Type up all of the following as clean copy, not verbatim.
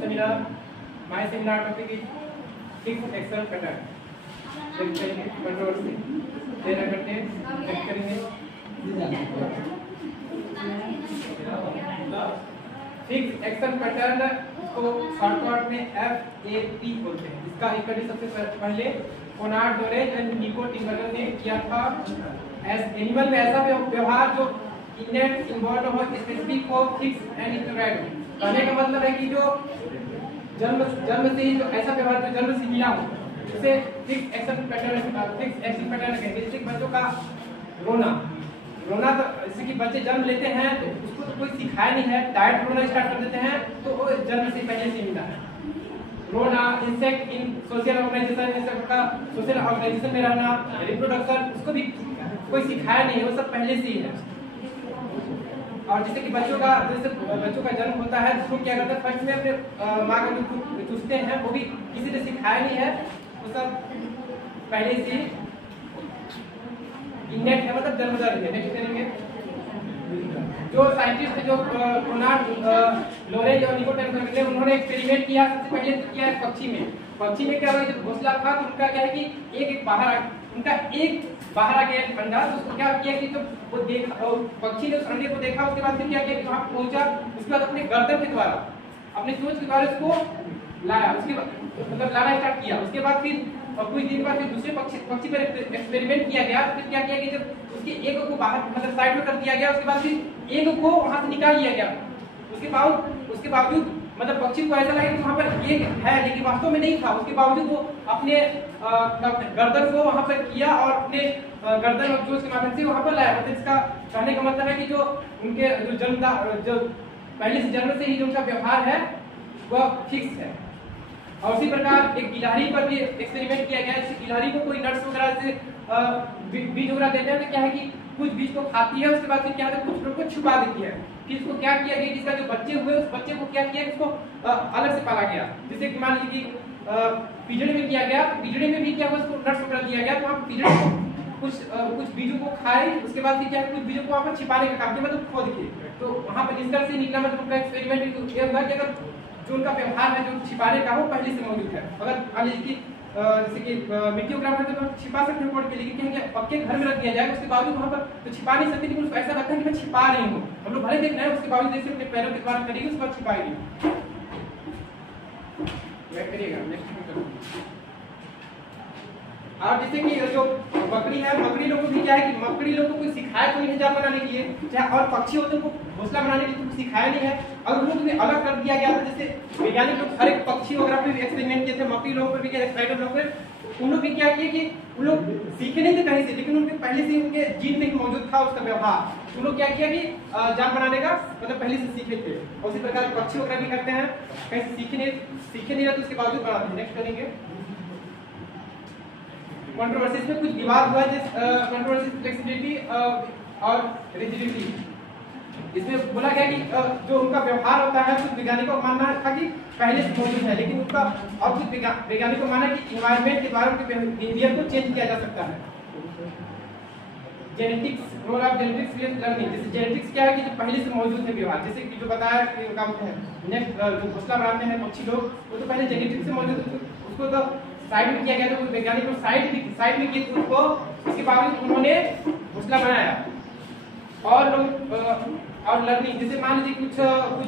seminar. My seminar topic is fixed Excel pattern. Controversy तेरा करते हैं चेक करेंगे। फिक्स एक्सेल पैटर्न को शॉर्टकट में FAP बोलते हैं। इसका स्टडी सबसे पहले कोनार्ड डोरेज एंड निको टिम्बरलन ने किया था। एनिमल में ऐसा व्यवहार जो इनेट इन्वॉल्व हो, स्पेसिफिक हो, फिक्स एंड इंटरैक्ट। कहने का मतलब है कि जो जन्म से ही जो ऐसा व्यवहार जो जन्म से मिला हो उसे फिक्स एक्सेल पैटर्न कहते हैं। जैसे बच्चों का रोना तो जैसे कि बच्चे जन्म लेते हैं तो उसको तो कोई सिखाया नहीं है, डायरेक्ट रोना स्टार्ट कर देते हैं तो वो जन्म से पहले से मिला है। रोना, इंसेक्ट इन सोशल ऑर्गेनाइजेशन में रहना, रिप्रोडक्शन, उसको भी कोई सिखाया नहीं है, वो सब पहले से ही है। और जैसे कि बच्चों का जन्म होता है तो क्या करते हैं, फर्स्ट में अपने माँ का दूध चूसते हैं, वो भी किसी ने सिखाया नहीं है, वो सब पहले से इनेट है, मतलब जन्मजात है। नेक्स्ट करेंगे जो साइंटिस्ट जो कोनार्ड डोरेज और निको टिम्बरलन उन्होंने एक्सपेरिमेंट किया। सबसे पहले तो किया है पक्षी में क्या हुआ, जब घोंसला था तो उनका क्या है कि एक बाहर आ गया अंडा। तो उसको क्या किया कि जब वो देखा पक्षी ने उस अंडे को देखा, उसके बाद फिर क्या किया कि वहां पहुंचा, उसके बाद अपने गर्दन के द्वारा अपने चोंच के द्वारा उसको लाया, उसके बाद मतलब लाना स्टार्ट किया। उसके बाद फिर कुछ दिन बाद फिर दूसरे पक्षी पर एक्सपेरिमेंट किया गया। फिर क्या किया कि जब उसके एक को बाहर मतलब साइड में कर दिया गया, उसके बाद फिर एक को वहां से निकाल लिया गया। उसके बावजूद मतलब पक्षी को ऐसा लगा कि वहां पर एक है, लेकिन वास्तव में नहीं था। उसके बावजूद वो अपने गर्दन को वहां पर किया और अपने गर्दन और चोंच के माध्यम से वहां पर लाया। मतलब इसका कहने का मतलब है कि जो उनके जो पहले से जन्म से ही जो उनका व्यवहार है वह फिक्स है। और उसी प्रकार एक गिलहरी पर भी एक्सपेरिमेंट किया गया। जैसे गिलहरी को कोई नट्स वगैरह से बीज वगैरह देते हैं तो क्या है कि कुछ बीज को खाती है, उसके बाद फिर क्या है कुछ लोग को छुपा देती है। फिर इसको क्या किया गया, जिसका जो बच्चे हुए उस बच्चे को क्या किया, इसको अलग से पाला गया। जैसे कि मान लीजिए कि पिंजड़े में किया गया, पिंजड़े में भी क्या हुआ, उसको नट्स वगैरह दिया गया, तो वहाँ पिंजड़े को कुछ बीजों को खाए, उसके बाद फिर क्या कुछ बीजों को वहाँ पर छिपाने का काम किया, मतलब खोद के। तो वहाँ पर इस तरह से निकला, मतलब उनका एक्सपेरिमेंट ये हुआ कि अगर जो उनका व्यवहार है जो छिपाने का वो पहले से मौजूद है। अगर मान लीजिए कि जैसे कि मिट्टी वगैरह में तो छिपा सकते हैं कोड के, लेकिन क्या पक्के घर में रख दिया जाए उसके बावजूद वहाँ पर तो छिपा नहीं सकते, लेकिन उसको ऐसा लगता है कि मैं छिपा रही हूँ। हम लोग भले देख रहे हैं, उसके बावजूद जैसे अपने पैरों के द्वारा करेगी उसके बाद छिपाएगी। और जैसे कि जो बकरी है, बकरी लोग को भी क्या है कि बकरी लोग को कोई सिखाया तो नहीं जाल बनाने के लिए, चाहे और पक्षी होते हैं उनको घोंसला बनाने के लिए कुछ सिखाया नहीं है, और उन लोग अलग कर दिया गया था। जैसे वैज्ञानिक लोग हर एक पक्षी वगैरह पे एक्सपेरिमेंट किए थे, मकड़ी लोगों पर भी किया, स्पाइडर लोग पे। उन लोग भी क्या किए कि उन लोग सीखे नहीं थे कहीं से, लेकिन उनके पहले से उनके जीन में मौजूद था उसका व्यवहार। उन लोग क्या किया कि जाल बनाने का मतलब पहले से सीखे थे। और उसी प्रकार पक्षी वगैरह भी करते हैं, कहीं सीखे नहीं रहते उसके बावजूद बनाते हैं। नेक्स्ट करेंगे कंट्रोवर्सीज में कुछ विवाद हुआ, जैसे कंट्रोवर्सी फ्लेक्सिबिलिटी और रिजिडिटी। इसमें बोला गया कि जो उनका व्यवहार होता है कुछ वैज्ञानिकों का मानना था कि पहले से मौजूद है, लेकिन उनका और कुछ वैज्ञानिकों का मानना है कि एनवायरनमेंट के द्वारा उनके बिहेवियर को चेंज किया जा सकता है। Genetics, role of genetics with learning. जैसे जेनेटिक्स क्या है कि जो पहले से मौजूद है व्यवहार, जैसे कि जो बताया कि काम है नेक्स्ट जो घोंसला बनाते हैं पक्षी लोग, वो तो पहले जेनेटिक्स से मौजूद है, उसको तो साइड में किया गया। तो वैज्ञानिक लोग साइड में किए उसको, उसके बावजूद उन्होंने घोंसला बनाया। और लोग और लर्निंग, जैसे मान लीजिए कुछ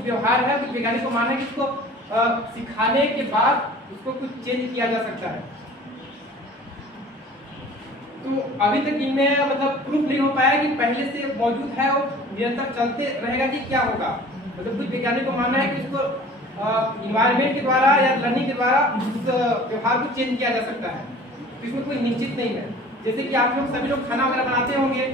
व्यवहार है, कुछ वैज्ञानिक को मानना है कि उसको सिखाने के बाद उसको कुछ चेंज किया जा सकता है। तो अभी तक इनमें मतलब प्रूफ नहीं हो पाया कि पहले से मौजूद है और निरंतर चलते रहेगा कि क्या होगा। मतलब कुछ वैज्ञानिक को मानना है कि इसको इन्वायरमेंट के द्वारा या लर्निंग के द्वारा उस व्यवहार को चेंज किया जा सकता है। इसमें कोई निश्चित नहीं है। जैसे कि आप लोग सभी लोग खाना वगैरह बनाते होंगे,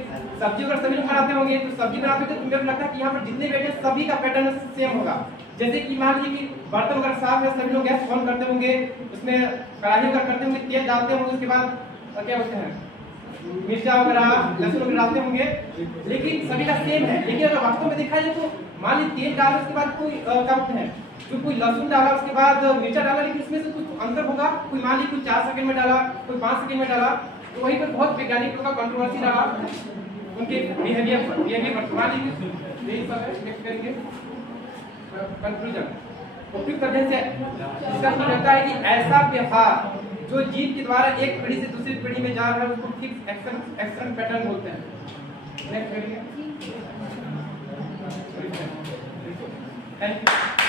सब्जी अगर सभी लोग बनाते होंगे तो सब्जी बनाते हो तो मेरे को लगता है कि यहाँ पर जितने बैठे सभी का पैटर्न सेम होगा। जैसे कि मान लीजिए कि बर्तन वगैरह साफ है, सभी लोग गैस ऑन करते होंगे, उसमें कढ़ाई वगैरह करते होंगे, तेल डालते होंगे, उसके बाद क्या बोलते हैं मिर्चा वगैरह लहसुन वगैरह डालते होंगे, लेकिन सभी का सेम है। लेकिन अगर वास्तव में देखा जाए तो मान लीजिए तेल डाला उसके बाद कोई क्या बोलते हैं जो कोई लहसुन डाला उसके बाद मिर्चा डाला, लेकिन इसमें से कुछ अंतर होगा। कोई मान लीजिए कुछ 4 सेकंड में डाला, कोई 5 सेकंड में डाला, तो वहीं पर बहुत वैज्ञानिक लोगों का कंट्रोवर्सी रहा उनके बिहेवियर पर। मान लीजिए यही सब है। नेक्स्ट करेंगे कंक्लूजन। उपयुक्त करने से इसका मतलब रहता है कि ऐसा व्यवहार जो जीव के द्वारा एक पीढ़ी से दूसरी पीढ़ी में जा रहा है उसको फिक्स एक्शन पैटर्न बोलते हैं। Next thank you.